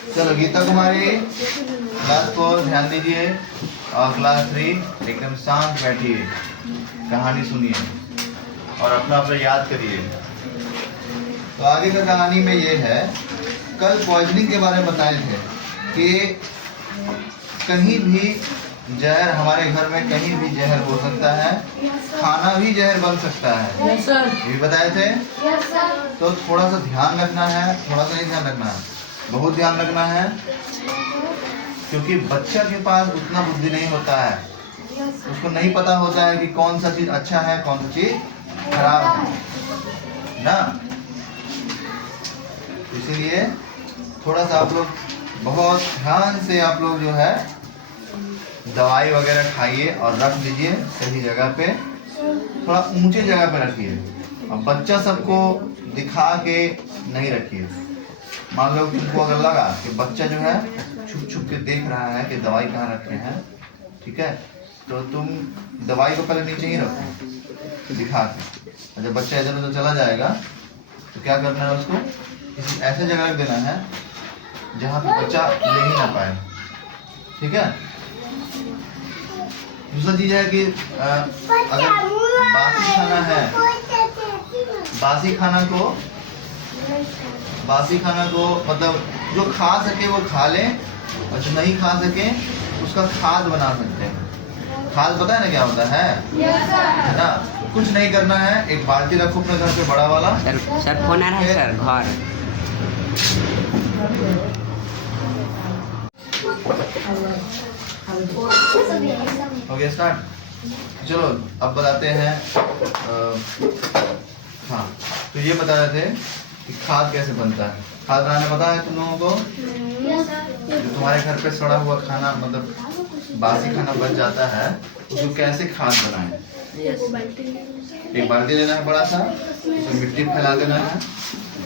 चलो गीता कुमारी क्लास 4 ध्यान दीजिए और क्लास 3 एकदम शांत बैठिए, कहानी सुनिए और अपना अपना याद करिए। तो आगे का कहानी में ये है, कल पॉइजनिंग के बारे में बताए थे कि कहीं भी जहर, हमारे घर में कहीं भी जहर हो सकता है, खाना भी जहर बन सकता है। ये भी बताए थे। तो थोड़ा सा ध्यान रखना है, थोड़ा सा नहीं ध्यान रखना है, बहुत ध्यान रखना है, क्योंकि बच्चा के पास उतना बुद्धि नहीं होता है, उसको नहीं पता होता है कि कौन सा चीज अच्छा है कौन सा चीज खराब है ना। इसीलिए थोड़ा सा आप लोग बहुत ध्यान से आप लोग जो है दवाई वगैरह खाइए और रख दीजिए सही जगह पे, थोड़ा ऊंचे जगह पे रखिए और बच्चा सबको दिखा के नहीं रखिए। मान लो तुमको अगर लगा कि बच्चा जो है छुप छुप के देख रहा है कि दवाई कहाँ रखे हैं, ठीक है, तो तुम दवाई को पहले नीचे ही रखो दिखा के। जब बच्चा इधर उधर चला जाएगा तो क्या करना है, उसको किसी ऐसे जगह रख देना है जहाँ पे बच्चा ले ही ना पाए, ठीक है। दूसरा चीज है कि अगर बासी खाना है, बासी खाना को मतलब जो खा सके वो खा ले और जो नहीं खा सके उसका खाद बना सकते हैं। खाद पता है ना क्या होता है ना। कुछ नहीं करना है, एक बाल्टी रखो अपने घर पे बड़ा वाला। सर फोन आ रहा है सर, घर हो गया स्टार्ट। चलो अब बताते हैं। हाँ, तो ये बता रहे थे कि खाद कैसे बनता है। खाद बनाने पता है तुम लोगों को? जो तुम्हारे घर पे सड़ा हुआ खाना मतलब बासी खाना बच जाता है, उसको कैसे खाद बनाए। एक बाल्टी लेना है बड़ा सा, उसमें मिट्टी फैला देना है,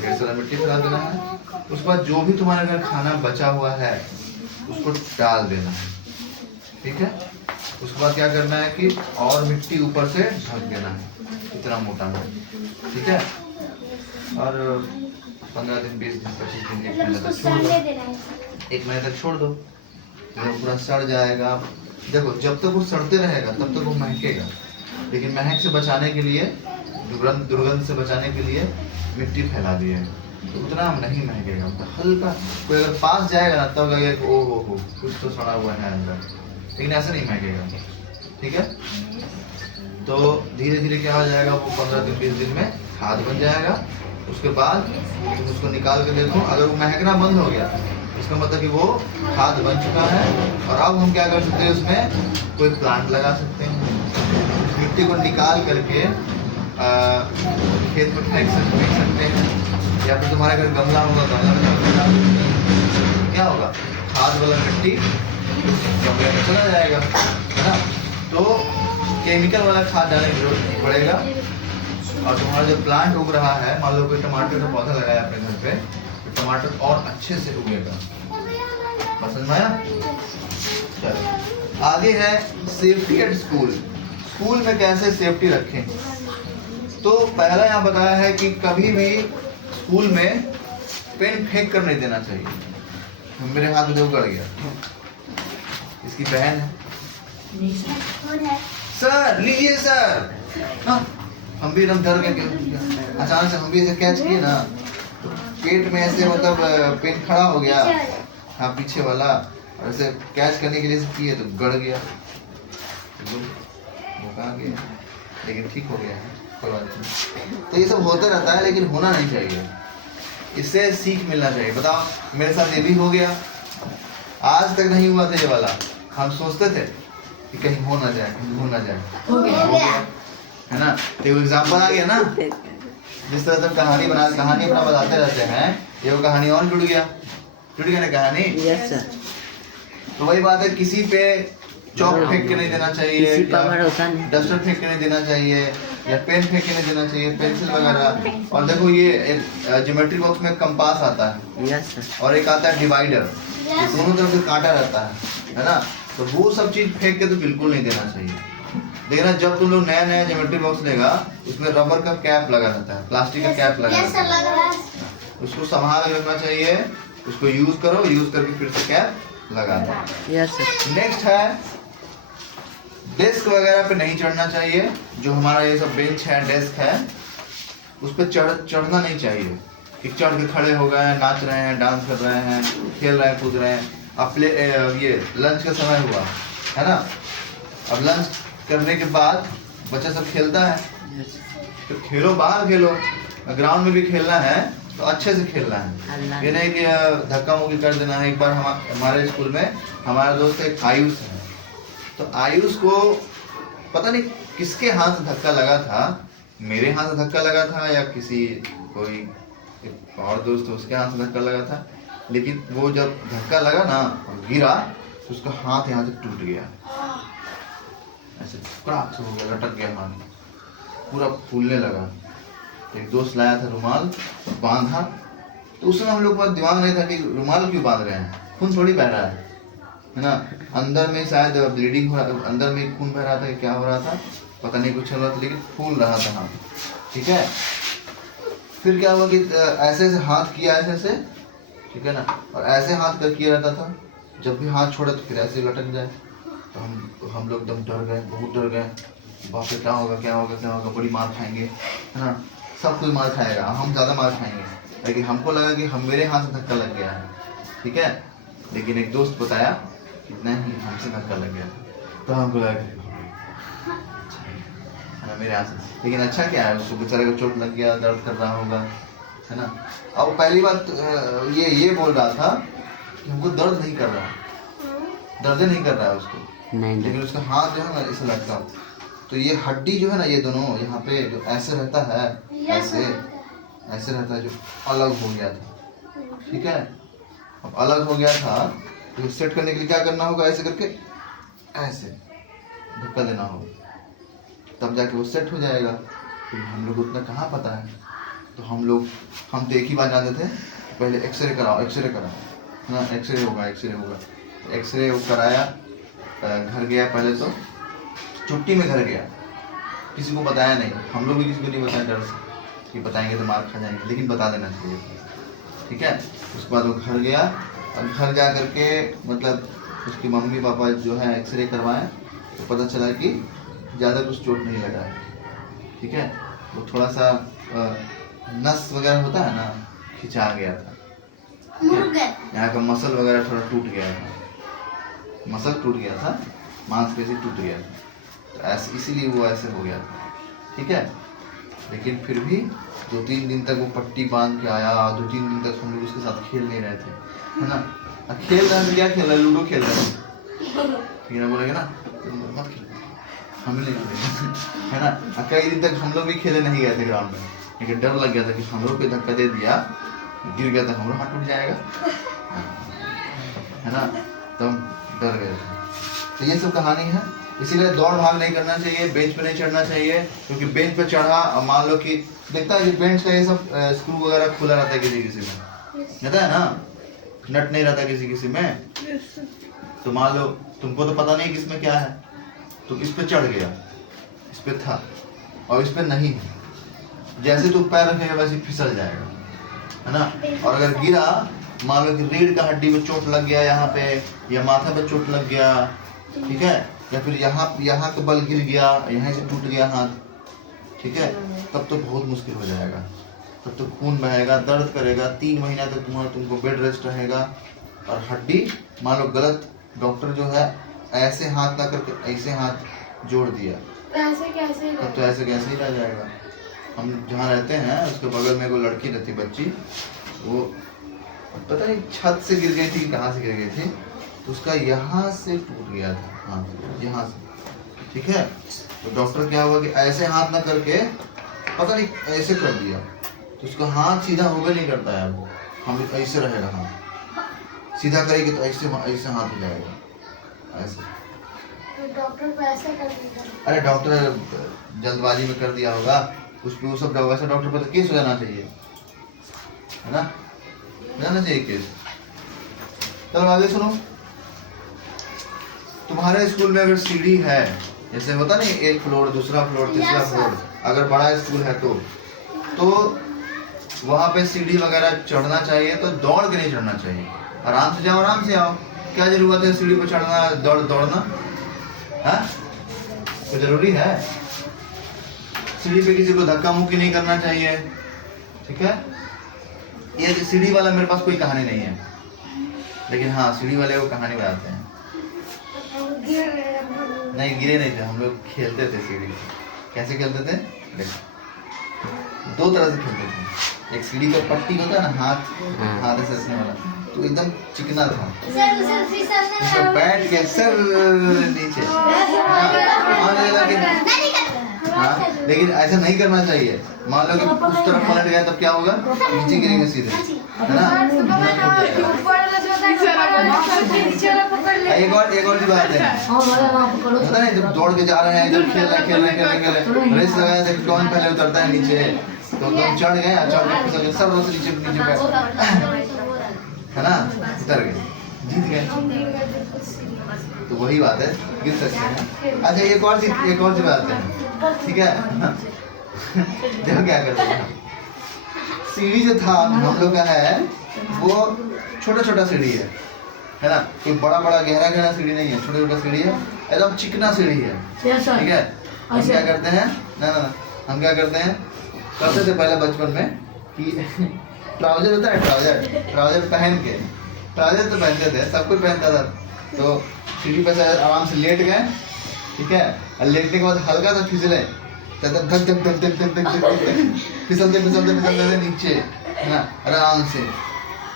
ढेर सारा मिट्टी फैला देना है। उसके बाद जो भी तुम्हारे घर खाना बचा हुआ है उसको डाल देना है, ठीक है। उसके बाद क्या करना है कि और मिट्टी ऊपर से ढक देना है, इतना मोटा मोटा, ठीक है। और 15 दिन 20 दिन 25 दिन 1 महीने तक छोड़ दो, 1 महीने तक छोड़ दो, जब पूरा सड़ जाएगा। देखो जब तक वो सड़ते रहेगा तब तक वो महकेगा, लेकिन महक से बचाने के लिए, दुर्गंध से बचाने के लिए मिट्टी फैला दी है, तो उतना नहीं महकेगा। तो हल्का कोई अगर पास जाएगा ना तब लगेगा कि ओ हो कुछ तो सड़ा हुआ है अंदर, लेकिन ऐसा नहीं महकेगा, ठीक है। तो धीरे धीरे क्या हो जाएगा, वो 15 दिन 20 दिन में खाद बन जाएगा। उसके बाद तुम उसको निकाल के देखो, अगर वो महकना बंद हो गया इसका मतलब कि वो खाद बन चुका है। और अब हम क्या कर सकते हैं, उसमें कोई प्लांट लगा सकते हैं। मिट्टी को निकाल करके खेत में फेंक सकते हैं, या फिर तुम्हारे घर गमला होगा, गमला में क्या होगा, खाद वाला मिट्टी गमले में चला जाएगा, है ना। तो केमिकल वाला खाद डालने की जरूरत नहीं पड़ेगा। और तुम्हारा जो प्लांट उग रहा है, मान लो कोई टमाटर का पौधा लगाया अपने घर पे, तो टमाटर और अच्छे से उगेगा। समझ में आया? चलो आगे है सेफ्टी एट स्कूल। स्कूल में कैसे सेफ्टी रखें। तो पहला यहाँ बताया है कि कभी भी स्कूल में पेन फेंक कर नहीं देना चाहिए। मेरे हाथ में गड़ गया, इसकी बहन है। सर लीजिए सर। हाँ, हम भी एकदम डर गए, अचानक से हम भी ऐसे कैच किए ना, तो पेट में ऐसे मतलब पेन खड़ा हो गया, हाँ पीछे वाला, और ऐसे कैच करने के लिए किए तो गड़ गया, वो कहाँ गया, लेकिन ठीक हो गया है, कोई बात नहीं। तो ये सब होता रहता है, लेकिन होना नहीं चाहिए, इससे सीख मिलना चाहिए। बताओ मेरे साथ ये भी हो गया, आज तक नहीं हुआ था ये वाला। हम सोचते थे कि कहीं हो ना जाए, हो ना जाए, हो गया, है ना। तो एग्जाम्पल आ गया ना, जिस तरह से कहानी अपना बताते रहते हैं, ये वो कहानी और जुड़ गया ना कहानी। Yes sir. तो वही बात है, किसी पे चौक फेंक के नहीं देना चाहिए, डस्टर फेंक के नहीं देना चाहिए, या पेन फेंक के नहीं देना चाहिए, पेंसिल वगैरह। और देखो ये ज्योमेट्री बॉक्स में कंपास आता है, यस सर, और एक आता है डिवाइडर, दोनों तरफ से कांटा रहता है ना। तो वो सब चीज फेंक के तो बिल्कुल नहीं देना चाहिए। देखना जब तुम लोग नया नया ज्योमेट्री बॉक्स लेगा, उसमें रबर का कैप लगा रहता है, प्लास्टिक का कैप लगा रहता है, उसको संभाल के रखना चाहिए उसको यूज करो, यूज करके फिर से कैप लगा दो। Yes sir. नेक्स्ट है डेस्क वगैरह पे नहीं चढ़ना चाहिए। जो हमारा ये सब बेंच है, डेस्क है, उस पर चढ़ना नहीं चाहिए कि चढ़ के खड़े हो गए, नाच रहे हैं, डांस कर रहे हैं, खेल रहे हैं, कूद रहे हैं। अब ये लंच का समय हुआ है ना, अब लंच करने के बाद बच्चा सब खेलता है, तो खेलो, बाहर खेलो, ग्राउंड में भी खेलना है तो अच्छे से खेलना है। ये नहीं कि धक्का मुक्की कर देना है। एक बार हमारे स्कूल में हमारा दोस्त एक आयुष है, तो आयुष को पता नहीं किसके हाथ से धक्का लगा था, मेरे हाथ से धक्का लगा था या किसी कोई एक और दोस्त उसके हाथ से धक्का लगा था, लेकिन वो जब धक्का लगा ना और गिरा तो उसका हाथ यहाँ से टूट गया, ऐसे क्रैक हो गया, लटक गया, हाथ पूरा फूलने लगा। तो एक दोस्त लाया था रुमाल, बांधा, तो उस समय हम लोग का दिमाग नहीं था कि रुमाल क्यों बांध रहे हैं, खून थोड़ी बह रहा है ना, अंदर में शायद ब्लीडिंग हो रहा, अंदर में खून बह रहा था, क्या हो रहा था पता नहीं, कुछ चल रहा था, लेकिन फूल रहा था हाथ, ठीक है। फिर क्या हुआ कि ऐसे ऐसे हाथ किया, ऐसे ऐसे, ठीक है ना, और ऐसे हाथ कर किया रहता था, जब भी हाथ छोड़े तो फिर ऐसे लटक जाए। तो हम लोग एकदम डर गए, बहुत डर गए, बाप रे क्या होगा क्या होगा क्या होगा, बड़ी मार खाएंगे, है ना, सब कोई मार खाएगा, हम ज़्यादा मार खाएंगे। लेकिन हमको लगा कि मेरे हाथ से धक्का लग गया है, ठीक है, लेकिन एक दोस्त बताया कि नहीं हमसे धक्का लग गया, तो हमको लगा कि मेरे हाथ से, लेकिन अच्छा क्या है, उसको बेचारे को चोट लग गया, दर्द कर रहा होगा, है ना। अब पहली बात ये बोल रहा था कि हमको दर्द नहीं कर रहा, दर्द नहीं कर रहा है उसको, नहीं, लेकिन उसका हाथ जो है ना ऐसा लगता, तो ये हड्डी जो है ना, ये दोनों यहाँ पे जो ऐसे रहता है, ऐसे रहता है, जो अलग हो गया था, ठीक है। अब अलग हो गया था तो सेट करने के लिए क्या करना होगा, ऐसे करके ऐसे धक्का देना होगा, तब जाके वो सेट हो जाएगा। तो हम लोग उतना कहाँ पता है, तो हम तो एक ही बात जानते थे, पहले एक्सरे कराओ, एक्सरे कराओ, हाँ एक्सरे होगा, एक्सरे होगा। एक्सरे वो कराया, घर गया, पहले तो छुट्टी में घर गया, किसी को बताया नहीं, हम लोग भी किसी को नहीं बताया, डर से कि बताएंगे तो मार खा जाएंगे, लेकिन बता देना चाहिए, ठीक है। उसके बाद वो घर गया, और घर जा करके मतलब उसकी मम्मी पापा जो है एक्सरे करवाए, तो पता चला कि ज़्यादा कुछ चोट नहीं लगा है, ठीक है। वो थोड़ा सा नस वगैरह होता है ना, खिंचा गया था, यहाँ का मसल वगैरह थोड़ा टूट गया था, मसल टूट गया था, मांसपेशी टूट गया था, तो ऐसे इसीलिए वो ऐसे हो गया था, ठीक है। लेकिन फिर भी 2-3 दिन तक वो पट्टी बांध के आया, 2-3 दिन तक हम लोग उसके साथ खेल नहीं रहे थे, है ना। खेल रहे हैं, क्या खेल रहे हैं, लूडो खेल रहे हैं, ठीक है, बोलेंगे ना मत खेल, हम नहीं खेलेंगे, है ना। कई दिन तक हम लोग भी खेले नहीं गए थे ग्राउंड में, लेकिन डर लग गया था कि हम लोग को धक्का दे दिया, गिर गया था, हम लोग हाथ टूट जाएगा, है ना, तो हम डर गए थे। तो ये सब कहानी है, इसीलिए दौड़ भाग नहीं करना चाहिए, बेंच पे नहीं चढ़ना चाहिए, क्योंकि बेंच पे चढ़ा और मान लो कि देखता है कि बेंच का ये सब स्क्रू वगैरह खुला रहता है, किसी में रहता है ना, नट नहीं रहता किसी में, तो मान लो तुमको तो पता नहीं किसमें क्या है, तो इस पे चढ़ गया, इस पे था और इस पे नहीं है, जैसे तुम पैर रखेगा वैसे फिसल जाएगा, है ना। और अगर गिरा, मान लो कि रीढ़ का हड्डी में चोट लग गया यहाँ पे, या माथा पे चोट लग गया, ठीक है, या फिर यहाँ का बल गिर गया, यहाँ से टूट गया हाथ, ठीक है, तब तो बहुत मुश्किल हो जाएगा, तब तो खून बहेगा, दर्द करेगा, 3 महीना तक तुमको बेड रेस्ट रहेगा। और हड्डी मान लो गलत डॉक्टर जो है ऐसे हाथ ना करके ऐसे हाथ जोड़ दिया, तब तो ऐसे कैसे ही रह जाएगा। हम जहाँ रहते हैं उसके बगल में वो लड़की रहती, बच्ची, वो पता नहीं छत से गिर गई थी, कहाँ से गिर गई थी, तो उसका यहाँ से टूट गया था हाथ, यहाँ से, ठीक है। तो डॉक्टर क्या हुआ कि ऐसे हाथ ना करके पता नहीं ऐसे कर दिया, तो उसका हाथ सीधा हो गया नहीं करता है, वो हम ऐसे रहेगा, हाथ सीधा करेगी तो ऐसे हाथ हो जाएगा, ऐसे। तो डॉक्टर को ऐसा कर दिया, अरे डॉक्टर जल्दबाजी में कर दिया होगा, उस पे वो सब वैसा डॉक्टर पर तो केस हो जाना चाहिए, है ना, जाना चाहिए केस। चलो आगे सुनो, तुम्हारे स्कूल में अगर सीढ़ी है, जैसे होता नहीं 1 फ्लोर, दूसरा फ्लोर, तीसरा फ्लोर, अगर बड़ा स्कूल है तो वहाँ पे सीढ़ी वगैरह चढ़ना चाहिए तो दौड़ के नहीं चढ़ना चाहिए। आराम से जाओ, आराम से आओ। क्या जरूरत है सीढ़ी पर चढ़ना, दौड़ना है? तो जरूरी है? सीढ़ी पे किसी को धक्का मुक्की नहीं करना चाहिए, ठीक है? ये सीढ़ी वाला मेरे पास कोई कहानी नहीं है, लेकिन हाँ सीढ़ी वाले को कहानी बताते हैं। नहीं गिरे नहीं थे, हम लोग खेलते थे सीढ़ी। कैसे खेलते थे? दो तरह से खेलते थे। एक सीढ़ी का पट्टी होता है ना, हाथ से ऐसे वाला, तो एकदम चिकना था, तो बैठ के सर नीचे। हाँ, लेकिन ऐसा नहीं करना चाहिए। मान लो कि उस तरफ पलट गया तब क्या होगा? नीचे गिरेंगे सीधे, है ना? एक और चीज बात है, पता है जब दौड़ के जा रहे हैं, जब खेल रहे रेस लगाया तो कौन पहले उतरता है नीचे, तो तुम चढ़ गए, चढ़ के फिसल गए, सब लोग नीचे बैठ, है ना? उतर गए, जीत गए। तो वही बात है, गिर सकते हैं। अच्छा एक और चीज बात है, ठीक है? देखो क्या करते हैं, सीढ़ी जो था हम लोग का है वो छोटा छोटा सीढ़ी है ना? कोई बड़ा गहरा सीढ़ी नहीं है, छोटा छोटा सीढ़ी है, एकदम चिकना सीढ़ी है, ठीक है? हम क्या करते हैं, ना हम क्या करते हैं, करते थे पहले बचपन में कि ट्राउजर होता है, ट्राउजर पहन के, ट्राउजर तो पहनते थे, सब कोई पहनता था, तो सीढ़ी पर से आराम से लेट गए, ठीक है? और लेटने के बाद हल्का सा फिसले, फिसलते नीचे, है ना? आराम से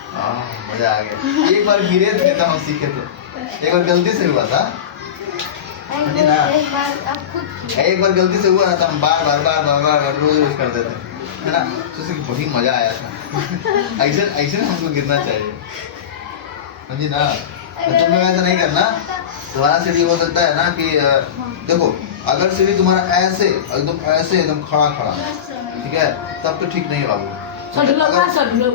मजा आ गया। एक बार गिरे थे तो हम सीखे थे, एक बार गलती से हुआ था ना, एक बार गलती से हुआ ना, तो हम बार रोज करते थे, है ना? तो उससे बड़ी मजा आया था। ऐसे हमको गिरना चाहिए, समझी ना? तो तुम लोग ऐसा नहीं करना। तुम्हारा सीढ़ी हो सकता है ना कि देखो, अगर सीढ़ी तुम्हारा ऐसे एकदम खड़ा, ठीक है, तब तो ठीक नहीं बाबू।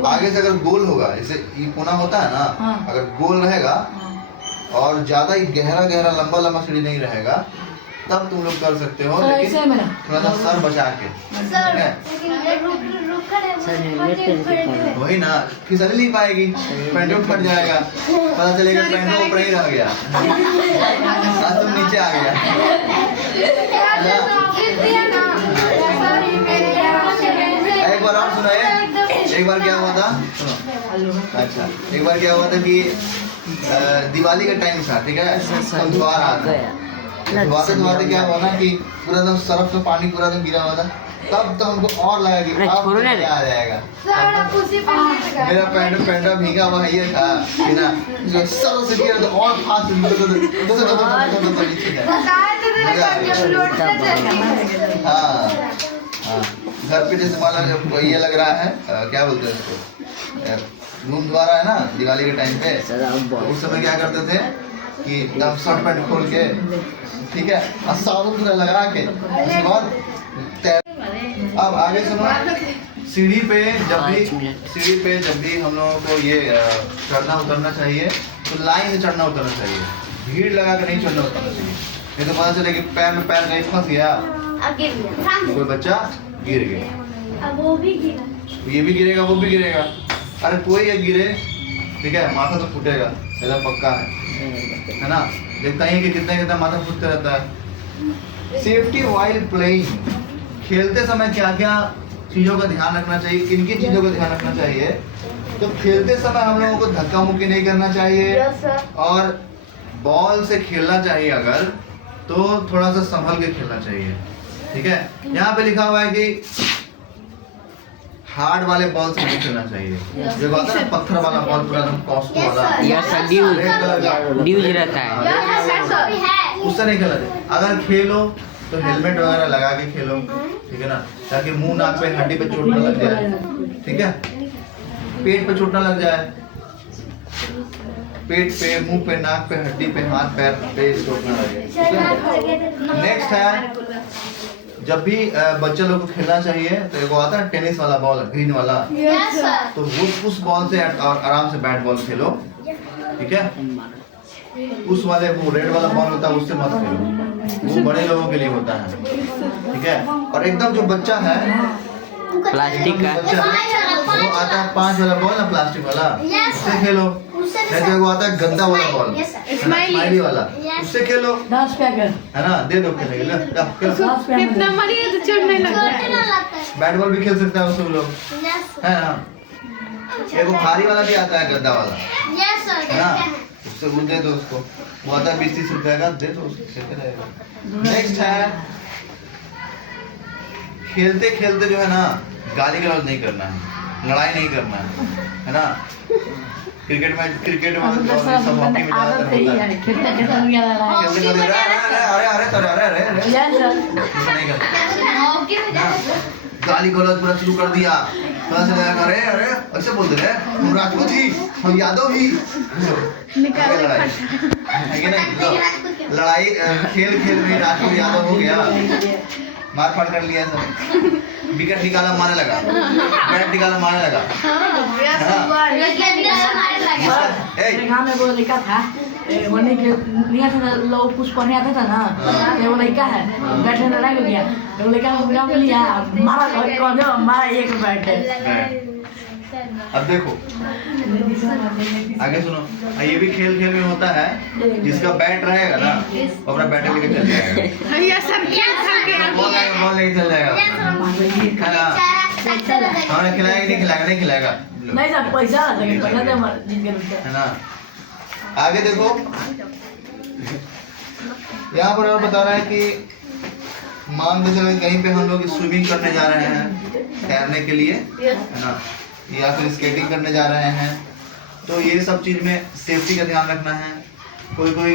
आगे से अगर गोल होगा, जैसे ये कोना होता है ना, अगर गोल रहेगा और ज्यादा ही गहरा लंबा सीढ़ी नहीं रहेगा, तब तुम लोग कर सकते हो, लेकिन थोड़ा सा सर बचा के, ठीक है? वही ना, फिसल नहीं पाएगी, पैंट फट जाएगा, पता चलेगा पैंट ऊपर ही रह गया, आज तुम नीचे आ गया। एक बार और सुनाइए। एक बार क्या हुआ था, सुनो। अच्छा, एक बार क्या हुआ था कि दिवाली का टाइम था, ठीक है? हम द्वार आ रहे, धुआते क्या हुआ ना कि पूरा एकदम सरफ में पानी पूरा एकदम गिरा हुआ था, तब तो हमको और लगा कि अब क्या आ जाएगा। मेरा पैंट भीगा हुआ ये था, ना जो सर से गिरा तो और फास्ट हाँ, घर पे जैसे मान लो ये लग रहा है, क्या बोलते हैं इसको, घूम द्वारा है ना, दिवाली के टाइम पे, उस समय क्या करते थे कि एकदम शर्ट पैंट खोल के, ठीक है, और साबुन लगा के, उसके बाद अब आगे सुनो। सीढ़ी पे जब भी हम लोगों को ये चढ़ना उतरना चाहिए, तो लाइन से चढ़ना उतरना चाहिए, भीड़ लगा के नहीं चढ़ना उतरना चाहिए। नहीं तो पता चले कि पैर में पैर कहीं फंस गया, कोई बच्चा गिर गया, अब वो भी गिरा, ये भी गिरेगा, वो भी गिरेगा। अरे कोई एक गिरे, ठीक है, माथा तो फूटेगा, ऐसा पक्का है ना? देखता ही कि कितना माथा फूटता रहता है। सेफ्टी व्हाइल प्लेइंग, खेलते समय क्या क्या चीजों का ध्यान रखना चाहिए, किन किन चीजों का ध्यान रखना चाहिए? तो खेलते समय हम लोगों को धक्का मुक्की नहीं करना चाहिए, और बॉल से खेलना चाहिए अगर, तो थोड़ा सा संभल के खेलना चाहिए, ठीक है? यहाँ पे लिखा हुआ है कि हार्ड वाले बॉल से नहीं खेलना चाहिए, जो होता है ना पत्थर वाला बॉल, पूरा एकदम कॉस्को वाला, ड्यूज रहता है, उससे नहीं खेलना चाहिए। अगर खेलो तो हेलमेट वगैरह लगा के खेलो, ठीक है ना, ताकि मुंह नाक पे हड्डी पे चोट न लग जाए, ठीक है? पेट पे चोट न लग जाए, पेट पे, मुंह पे, नाक पे, हड्डी पे, हाथ पैर पे चोट न लगे। नेक्स्ट है, जब भी बच्चे लोग को खेलना चाहिए तो एक आता है टेनिस वाला बॉल, ग्रीन वाला, तो वो उस बॉल से आराम से बैट बॉल खेलो, ठीक है? उस वाले वो रेड वाला बॉल होता है उससे मत खेलो, वो बड़े लोगों के लिए होता है, ठीक है? और एकदम जो बच्चा है प्लास्टिक का बच्चा वो आता है 5 वाला बॉल ना, प्लास्टिक वाला, Yes, उससे sir. खेलो। उससे भी नहीं तो वो आता है गंदा वाला बॉल, Yes, sir. है ना, स्माइली वाला, Yes. उससे खेलो, 10 पैकेट है ना, दे दो खेलने के लिए, जाओ, खेलो। 10 पैकेट कितना मरिए तो चोट नहीं लगता छोटे ना है। लगता है। बैट बॉल भी खेल सकते हैं उससे लोग, Yes, sir. है ना। एक वो भारी वाला भी आता है, गंदा वाला, Yes, sir. है ना, देखते हैं। उससे वो दे दो उसको, वो आता है 20-30 रुपए का, दे दो उसको, खेलते रहेगा। नेक्स्ट है, खेलते खेलते जो है ना गाली गलौज नहीं करना है, लड़ाई नहीं करना है ना। क्रिकेट में हम तो सब सब हॉकी में आदत ज्यादातर ही होता है है। खेलते खेलते हो गया लड़ाई खेलते खेलते अरे यस सर ऐसा नहीं करना। हॉकी में जाते गाली गलौज पूरा शुरू कर दिया, पता चला अरे अरे ऐसे बोलते रहे, हम राजपूत ही, हम यादव ही, निकाल लड़ाई है कि नहीं? लो, लड़ाई खेल खेल में राजपूत यादव हो गया, मार फाड़ कर लिया सब, विकेट निकाला मारने लगा, बैट निकाला मारने लगा, मेरे गांव में वो लड़का था वही के लिया था लोग कुछ पढ़ने आता था ना, ये वो लड़का है बैठने लड़ाई हो गया, वो लड़का को बुला के लिया मारा कौन मारा एक बैठ अब देखो आगे सुनो, ये भी खेल खेल में होता है, जिसका बैट रहेगा ना वो अपना बैट लेके चल जाएगा, भैया सर खेल खेल के बॉल लेके चल जाएगा, है ना। हमें खिलाएगा नहीं खिलाएगा, नहीं खिलाएगा, नहीं सर पैसा पैसा दे हमारे जीत के रुपया है ना। आगे देखो, यहाँ पर बता रहा है कि मान के चलो कहीं पे हम लोग स्विमिंग करने जा रहे हैं, तैरने के लिए, है ना, या फिर स्केटिंग करने जा रहे हैं, तो ये सब चीज में सेफ्टी का ध्यान रखना है। कोई कोई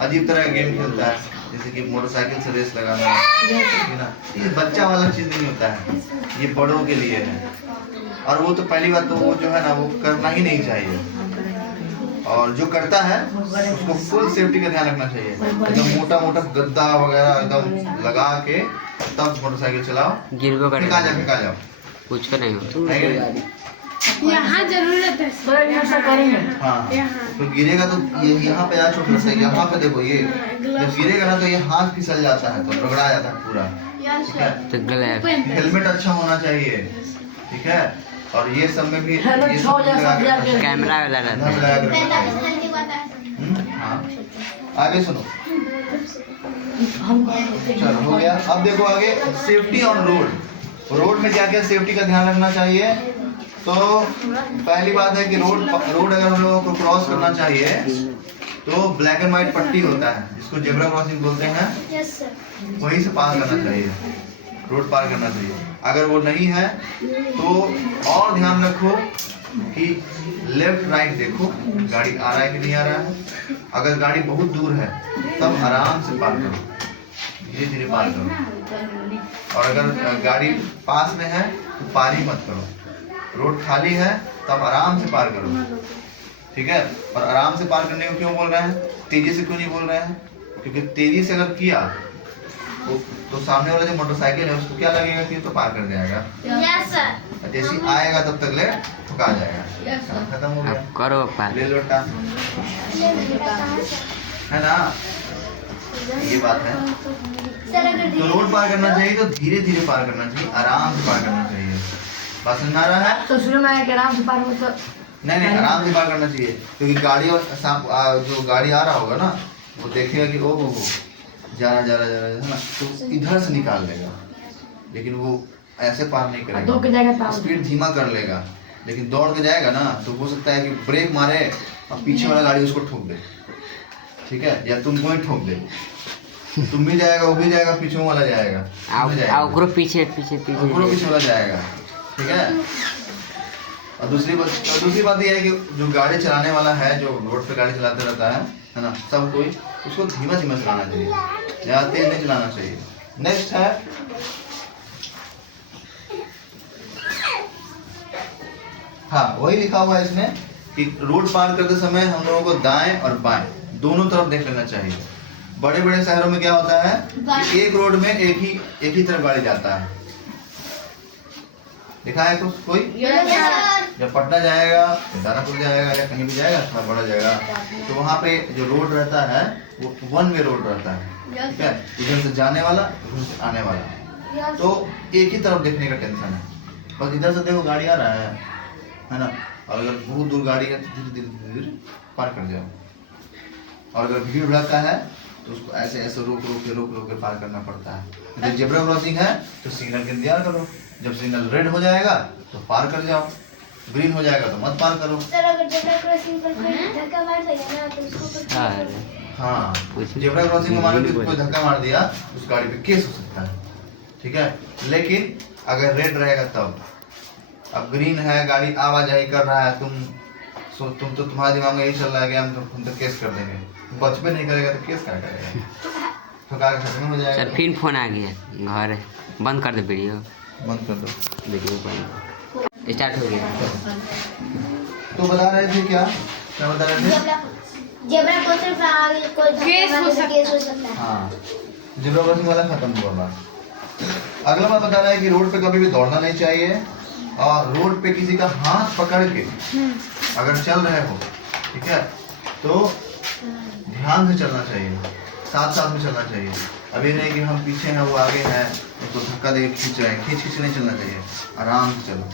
अजीब तरह का गेम खेलता है, जैसे कि मोटरसाइकिल से रेस लगाना, है ना, ये बच्चा वाला चीज नहीं होता है, ये बड़ों के लिए है। और वो तो पहली बात तो वो जो है ना वो करना ही नहीं चाहिए, और जो करता है उसको फुल सेफ्टी का ध्यान रखना चाहिए, एकदम मोटा मोटा गद्दा वगैरह एकदम लगा के तब मोटरसाइकिल चलाओ, गिरबो कर फेंका जाओ, कुछ का नहीं होता। है कि नहीं? यहाँ जरूरत है तो ये सब करेंगे हाँ, यहाँ तो गिरेगा तो ये यहाँ पे चोट लगता है, यहाँ पे देखो ये जब गिरेगा ना तो ये हाथ फिसल जाता है, तो रगड़ा जाता है पूरा, ठीक है। तो गलत हेलमेट अच्छा होना चाहिए, ठीक है, और ये सब में भी हेलमेट ये 6,000 के कैमरा वाला रहता है। लगा के रखना चाहिए। हाँ, आगे सुनो, हम चलो हो गया। अब देखो आगे सेफ्टी ऑन रोड में क्या क्या सेफ्टी का ध्यान रखना चाहिए। तो पहली बात है कि रोड अगर हम लोगों को क्रॉस करना चाहिए तो ब्लैक एंड व्हाइट पट्टी होता है, जिसको जेब्रा क्रॉसिंग बोलते हैं, Yes, sir. वहीं से पार करना चाहिए, रोड पार करना चाहिए। अगर वो नहीं है तो और ध्यान रखो कि लेफ्ट राइट देखो गाड़ी आ रहा है कि नहीं आ रहा है। अगर गाड़ी बहुत दूर है तब आराम से पार करो, धीरे धीरे पार करो। और अगर गाड़ी पास में है तो पार ही मत करो। रोड खाली है तब आराम से पार करो, ठीक है। और आराम से पार करने को क्यों बोल रहे हैं, तेजी से क्यों नहीं बोल रहे हैं, क्योंकि तेजी से अगर किया तो सामने वाला जो मोटरसाइकिल है उसको क्या लगेगा कि तो पार कर जाएगा, Yes, sir. जैसे आएगा तब तक ले ठुका जाएगा, खत्म हो गया, अब करो पार। ले लोटा, है ना। ये बात है। Sir, अगर तो रोड पार करना चाहिए तो धीरे धीरे पार करना चाहिए, आराम से पार करना चाहिए। बात समझ में आ रहा है? तो शुरू में आराम से पार हो तो नहीं आराम से पार करना चाहिए, क्योंकि गाड़ी और जो गाड़ी आ रहा होगा ना वो देखेगा कि ओ हो जा रहा है ना, तो इधर से निकाल लेगा, लेकिन वो ऐसे पार नहीं दो के करेगा, जाएगा स्पीड धीमा कर लेगा। लेकिन दौड़ के जाएगा ना तो हो सकता है कि ब्रेक मारे और पीछे वाला गाड़ी उसको ठोक दे, ठीक है, या तुमको ही ठोक दे, तुम भी जाएगा वो भी जाएगा, पीछे वाला जाएगा, आओ पीछे पीछे वाला जाएगा, ठीक है। और दूसरी बात ये है कि जो गाड़ी चलाने वाला है, जो रोड पे गाड़ी चलाते रहता है ना, सब कोई उसको धीमा धीमा चलाना चाहिए, ज़्यादा तेज नहीं चलाना चाहिए। नेक्स्ट है हाँ, वही लिखा हुआ है इसमें कि रोड पार करते समय हम लोगों को दाएं और बाएं दोनों तरफ देख लेना चाहिए। बड़े बड़े शहरों में क्या होता है कि एक रोड में एक ही तरफ गाड़ी जाता है, देखा है कुछ कोई? Yes, sir. जब पटना जाएगा, दानापुर जाएगा या कहीं भी जाएगा थोड़ा बड़ा जाएगा, तो वहाँ पे जो रोड रहता है वो वन वे रोड रहता है, ठीक है, इधर से जाने वाला इधर से आने वाला, तो एक ही तरफ देखने का टेंशन है। बस इधर से देखो गाड़ी आ रहा है ना, और अगर बहुत दूर गाड़ी है तो धीरे धीरे धीरे पार कर जाओ, और अगर भीड़ भड़का है तो उसको ऐसे ऐसे रोक रोक के पार करना पड़ता है। जब जेब्रा क्रॉसिंग है तो सिग्नल का इंतजार करो, जब सिग्नल रेड हो जाएगा तो पार कर जाओ, ग्रीन हो जाएगा तो मत पार करो। सर अगर जेब्रा क्रॉसिंग पर कोई धक्का मार देगा ना तो उसको कुछ हाँ, जेब्रा क्रॉसिंग में मान लो कि कोई धक्का मार दिया उस गाड़ी पे केस हो सकता है, ठीक है। लेकिन अगर रेड रहेगा तब, अब ग्रीन है गाड़ी आवाजाही कर रहा है, तुम तो तुम्हारे दिमाग में यही चल रहा है कि हम तो केस कर देंगे, बच पे नहीं करेगा तो केस क्या करेगा, तो कार खत्म हो जाएगा। सर फिर फोन आ गया घर, बंद कर दो वीडियो, बंद कर दो वीडियो बंद, स्टार्ट हो गया। तो बता रहे थे क्या बता रहे थे? जेब्रा क्रॉसिंग पर आगे कोई केस हो सकता है। हाँ, जेब्रा क्रॉसिंग वाला खत्म हुआ बात। अगला बात बता रहा है कि रोड पे कभी भी दौड़ना नहीं चाहिए, और रोड पे किसी का हाथ पकड़ के अगर चल रहे हो, ठीक है, तो ध्यान से चलना चाहिए, साथ साथ में चलना चाहिए। अभी नहीं कि हम पीछे हैं वो आगे है तो धक्का दे खींच रहे हैं, खींच नहीं चलना चाहिए, आराम से चलो,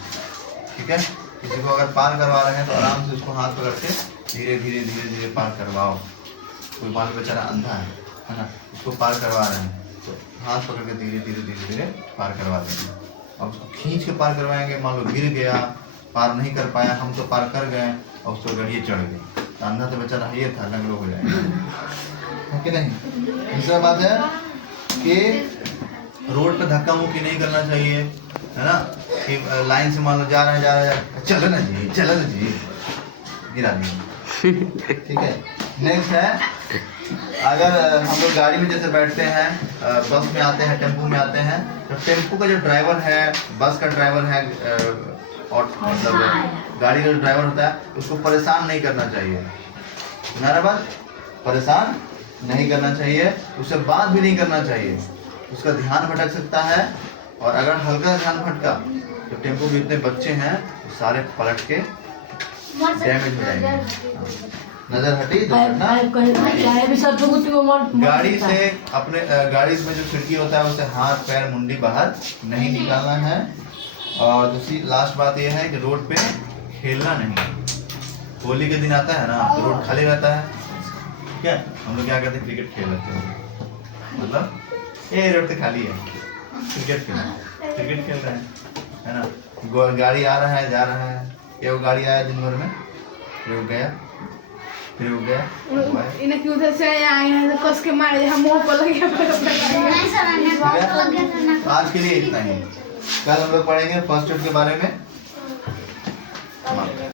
ठीक है। किसी को अगर पार करवा रहे हैं तो आराम से उसको हाथ पकड़ के धीरे धीरे पार करवाओ। कोई मान लो बेचारा अंधा है ना, उसको पार करवा रहे हैं तो हाथ पकड़ के धीरे पार करवा देंगे। अब उसको खींच के पार करवाएंगे, मान लो गिर गया, पार नहीं कर पाया, हम तो पार कर गए और उसको गड़िए चढ़ गई, तो अंधा तो बेचारा ये था, लंगड़ो हो जाएगा, है कि नहीं। दूसरा बात है कि रोड पे धक्का मुक्की नहीं करना चाहिए, है ना, कि लाइन से मान लो जा रहे हैं चलो ना जी, गिरा दिया, ठीक है। नेक्स्ट है, अगर हम लोग गाड़ी में जैसे बैठते हैं, बस में आते हैं, टेम्पो में आते हैं, तो टेम्पो का जो ड्राइवर है, बस का ड्राइवर है, और मतलब गाड़ी का जो ड्राइवर होता है उसको परेशान नहीं करना चाहिए, तुम्हारा बात परेशान नहीं करना चाहिए, उससे बात भी नहीं करना चाहिए, उसका ध्यान भटक सकता है, और अगर हल्का ध्यान भटका तो टेम्पो में इतने बच्चे हैं तो सारे पलट के डैमेज हो जाएंगे। नजर हटी तो गाड़ी से अपने गाड़ी में जो खिड़की होता है उसे हाथ पैर मुंडी बाहर नहीं निकालना है। और दूसरी लास्ट बात यह है कि रोड पे खेलना नहीं। होली के दिन आता है ना तो रोड खाली रहता है, क्या हम लोग क्या करते हैं, क्रिकेट खेल लेते हैं, मतलब ये रोड तो खाली है, क्रिकेट खेल रहे हैं, है ना। गाड़ी आ रहा है जा रहा है, ये वो गाड़ी आया दिन भर में, फिर हो गया इन्हें क्यों उधर से आए हैं तो कस के मारे हम मुंह पर लगे। आज के लिए इतना ही। कल हम लोग पढ़ेंगे फर्स्ट एड के बारे में।